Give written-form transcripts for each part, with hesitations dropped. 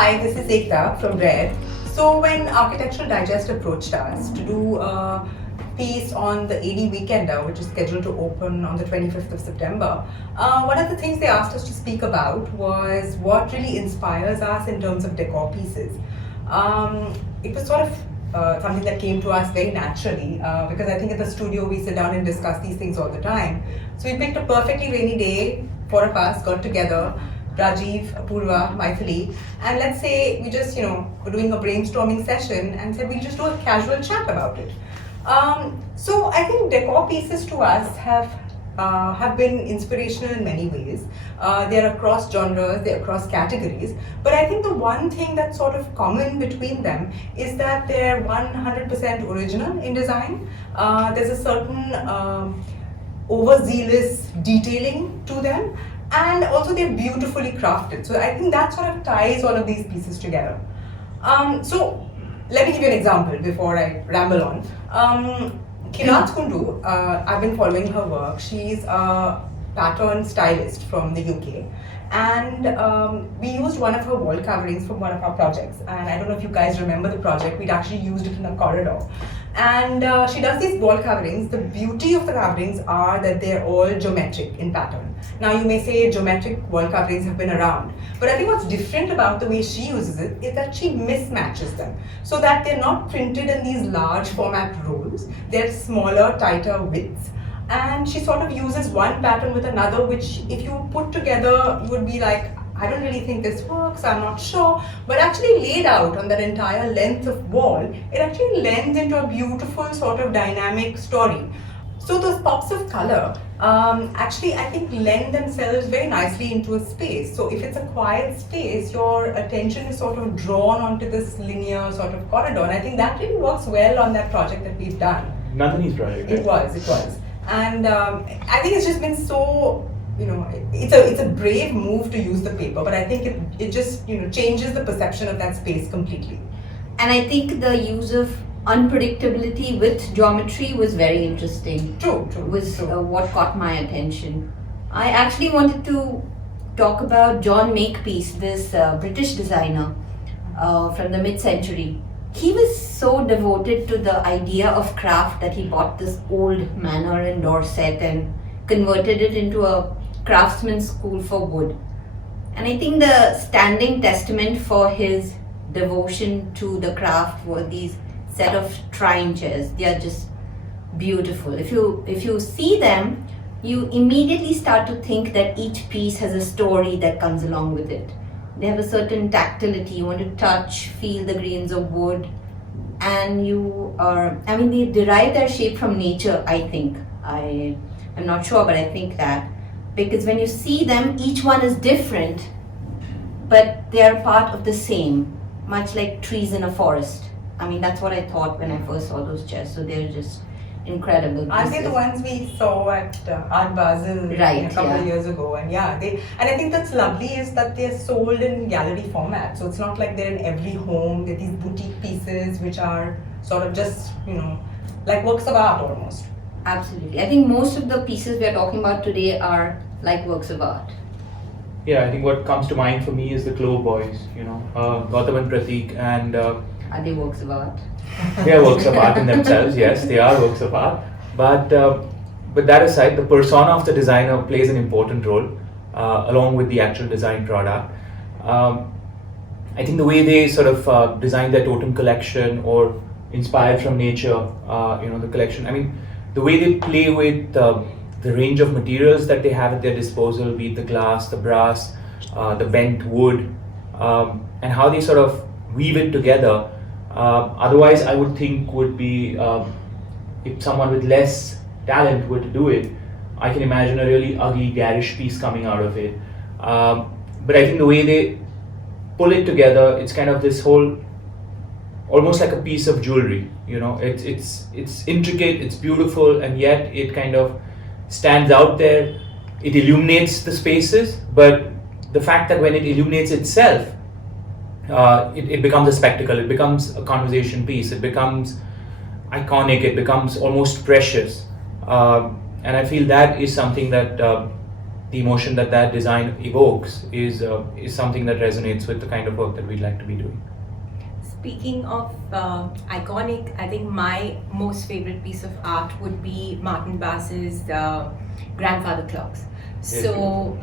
Hi, this is Ekta from reD. So when Architectural Digest approached us to do a piece on the AD Weekender, which is scheduled to open on the 25th of September, one of the things they asked us to speak about was what really inspires us in terms of decor pieces. It was sort of something that came to us very naturally because I think at the studio we sit down and discuss these things all the time. So we picked a perfectly rainy day, four of us got together, Rajiv, Apoorva, Maithili, and let's say we just, were doing a brainstorming session and said we'll just do a casual chat about it. So I think decor pieces to us have been inspirational in many ways. They're across genres, they're across categories, but I think the one thing that's sort of common between them is that they're 100% original in design. There's a certain overzealous detailing to them, and also they're beautifully crafted. So I think that sort of ties all of these pieces together. So let me give you an example before I ramble on. Kirat Kundu, I've been following her work. She's a pattern stylist from the UK, and we used one of her wall coverings from one of our projects. And I don't know if you guys remember the project, we'd actually used it in a corridor. And she does these wall coverings. The beauty of the coverings are that they're all geometric in pattern. Now you may say geometric wall coverings have been around, but I think what's different about the way she uses it is that she mismatches them so that they're not printed in these large format rolls. They're smaller, tighter widths. And she sort of uses one pattern with another, which if you put together, you would be like, I don't really think this works, I'm not sure. But actually laid out on that entire length of wall, it actually lends into a beautiful sort of dynamic story. So those pops of color actually I think lend themselves very nicely into a space. So if it's a quiet space, your attention is sort of drawn onto this linear sort of corridor. And I think that really works well on that project that we've done. Nandini's project, right? It was. And I think it's just been so, it's a brave move to use the paper, but I think it just, changes the perception of that space completely. And I think the use of unpredictability with geometry was very interesting. True. Was what caught my attention. I actually wanted to talk about John Makepeace, this British designer from the mid-century. He was so devoted to the idea of craft that he bought this old manor in Dorset and converted it into a craftsman's school for wood. And I think the standing testament for his devotion to the craft were these set of trine chairs. They are just beautiful. If you see them, you immediately start to think that each piece has a story that comes along with it. They have a certain tactility. You want to touch, feel the grains of wood, and they derive their shape from nature, I think. I'm not sure, but I think that. Because when you see them, each one is different, but they are part of the same, much like trees in a forest. That's what I thought when I first saw those chairs. So they're just incredible pieces. Aren't they the ones we saw at Art Basel a couple of years ago? And and I think that's lovely is that they're sold in gallery format. So it's not like they're in every home. They're these boutique pieces which are sort of just, like works of art almost. Absolutely. I think most of the pieces we are talking about today are like works of art. Yeah, I think what comes to mind for me is the Clove boys, Gautam and Pratik, and are they works of art? They are works of art in themselves, yes, they are works of art. But that aside, the persona of the designer plays an important role along with the actual design product. I think the way they sort of design their totem collection or inspired from nature, the collection, the way they play with the range of materials that they have at their disposal, be it the glass, the brass, the bent wood, and how they sort of weave it together. Otherwise, I would think would be if someone with less talent were to do it, I can imagine a really ugly, garish piece coming out of it. But I think the way they pull it together, it's kind of this whole, almost like a piece of jewelry. It's intricate, it's beautiful, and yet it kind of stands out there. It illuminates the spaces, but the fact that when it illuminates itself, it becomes a spectacle, it becomes a conversation piece, it becomes iconic, it becomes almost precious. And I feel that is something that the emotion that that design evokes is something that resonates with the kind of work that we'd like to be doing. Speaking of iconic, I think my most favorite piece of art would be Martin Bass's grandfather clocks. So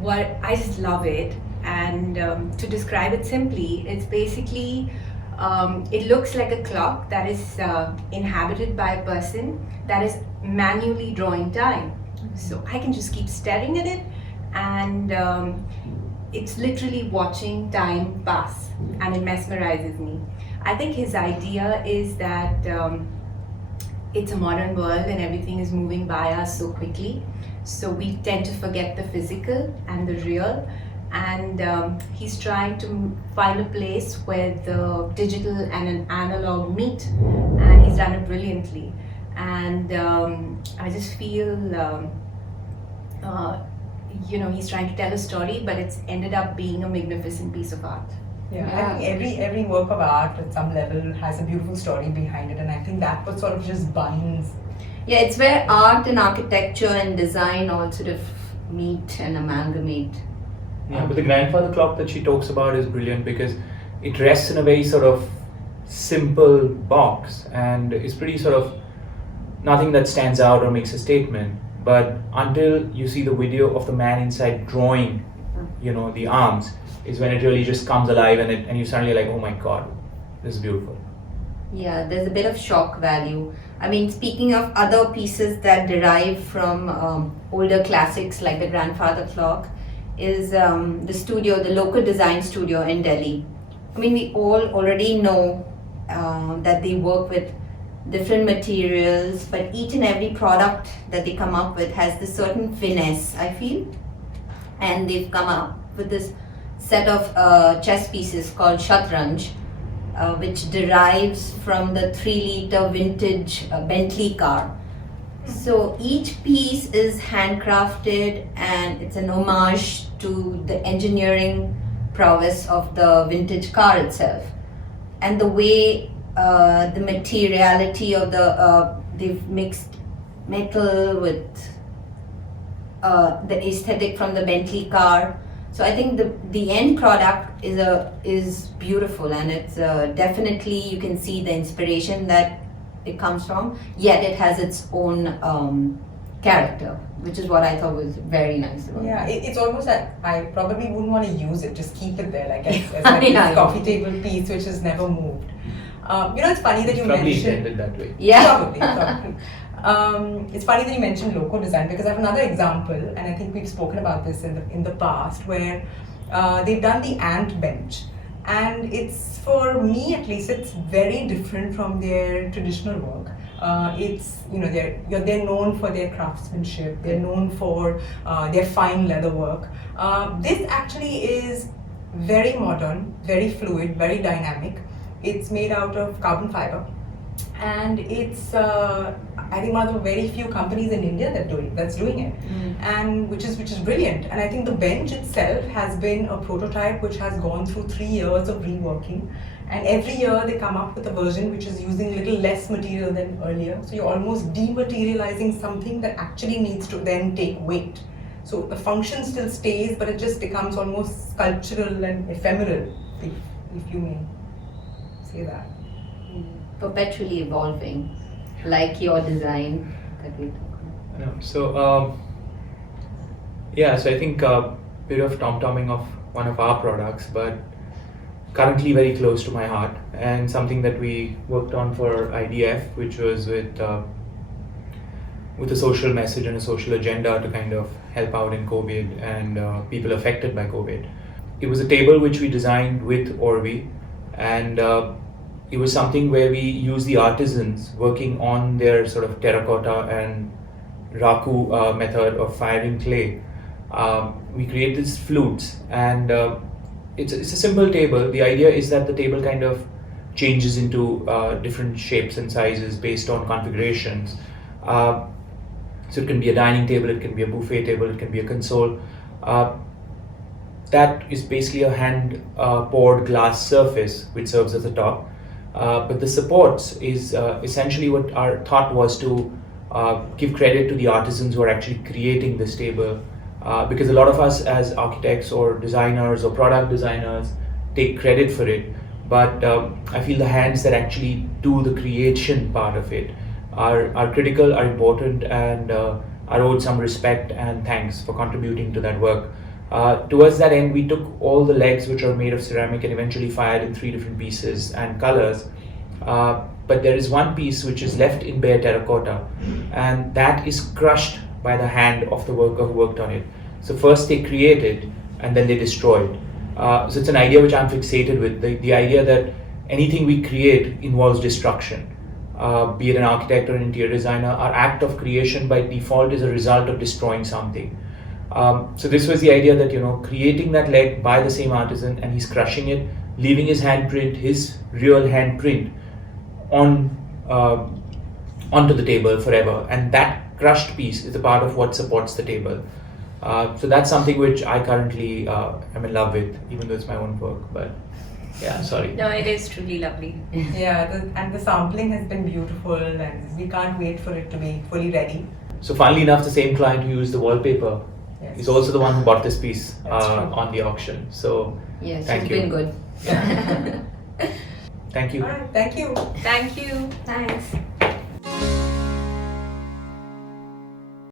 what I just love it, and to describe it simply, it's basically it looks like a clock that is inhabited by a person that is manually drawing time. So I can just keep staring at it, and it's literally watching time pass, and it mesmerizes me. I think his idea is that it's a modern world and everything is moving by us so quickly, so we tend to forget the physical and the real, and he's trying to find a place where the digital and an analog meet, and he's done it brilliantly. And I just feel he's trying to tell a story, but it's ended up being a magnificent piece of art. Yeah, I think every work of art at some level has a beautiful story behind it, and I think that what sort of just binds. Yeah, it's where art and architecture and design all sort of meet and amalgamate. Yeah, but the grandfather clock that she talks about is brilliant because it rests in a very sort of simple box and is pretty sort of nothing that stands out or makes a statement. But until you see the video of the man inside drawing, the arms, is when it really just comes alive, and you suddenly like, oh my god, this is beautiful. Yeah, there's a bit of shock value. I mean, speaking of other pieces that derive from older classics like the grandfather clock, is the studio, the LOCO Design studio in Delhi. I mean, we all already know that they work with different materials, but each and every product that they come up with has this certain finesse, I feel. And they've come up with this set of chess pieces called Shatrang, which derives from the 3-liter vintage Bentley car. So each piece is handcrafted, and it's an homage to the engineering prowess of the vintage car itself. And the way the materiality of they've mixed metal with the aesthetic from the Bentley car. So I think the end product is beautiful, and it's definitely, you can see the inspiration that it comes from, yet it has its own character, which is what I thought was very nice about Yeah, it. it's almost like I probably wouldn't want to use it, just keep it there like as like this coffee table piece which has never moved. It's funny that you Probably mentioned. intended that way. Yeah. Probably. It's funny that you mentioned LOCO Design because I have another example, and I think we've spoken about this in the past, where they've done the ant bench, and it's, for me at least, it's very different from their traditional work. They're known for their craftsmanship. They're known for their fine leather work. This actually is very modern, very fluid, very dynamic. It's made out of carbon fiber, and it's I think one of the very few companies in India that's doing it, and which is brilliant. And I think the bench itself has been a prototype which has gone through 3 years of reworking, and every year they come up with a version which is using little less material than earlier. So you're almost dematerializing something that actually needs to then take weight. So the function still stays, but it just becomes almost sculptural and ephemeral, if you may say that. Perpetually evolving, like your design that we talked about. So I think a bit of tom-tomming of one of our products, but currently very close to my heart, and something that we worked on for IDF, which was with a social message and a social agenda to kind of help out in COVID and people affected by COVID. It was a table which we designed with Orvi, and it was something where we used the artisans working on their sort of terracotta and raku method of firing clay. We create these flutes, and it's a simple table. The idea is that the table kind of changes into different shapes and sizes based on configurations. So it can be a dining table, it can be a buffet table, it can be a console. That is basically a hand poured glass surface which serves as a top. But the supports is essentially what our thought was to give credit to the artisans who are actually creating this table because a lot of us as architects or designers or product designers take credit for it, but I feel the hands that actually do the creation part of it are critical, are important, and are owed some respect and thanks for contributing to that work. Towards that end, we took all the legs, which are made of ceramic and eventually fired in 3 different pieces and colors. But there is one piece which is left in bare terracotta, and that is crushed by the hand of the worker who worked on it. So first they create it and then they destroy it. So it's an idea which I'm fixated with, the idea that anything we create involves destruction. Be it an architect or an interior designer, our act of creation by default is a result of destroying something. So this was the idea that, creating that leg by the same artisan, and he's crushing it, leaving his handprint, his real handprint onto the table forever, and that crushed piece is a part of what supports the table. So that's something which I currently am in love with, even though it's my own work. But yeah, sorry. No, it is truly lovely. Yeah, and the sampling has been beautiful, and we can't wait for it to be fully ready. So funnily enough, the same client who used the wallpaper Yes. is also the one who bought this piece That's true. on the auction. So Yes, thank it's you. been good. Thank you. All right, thank you. Thank you. Thanks.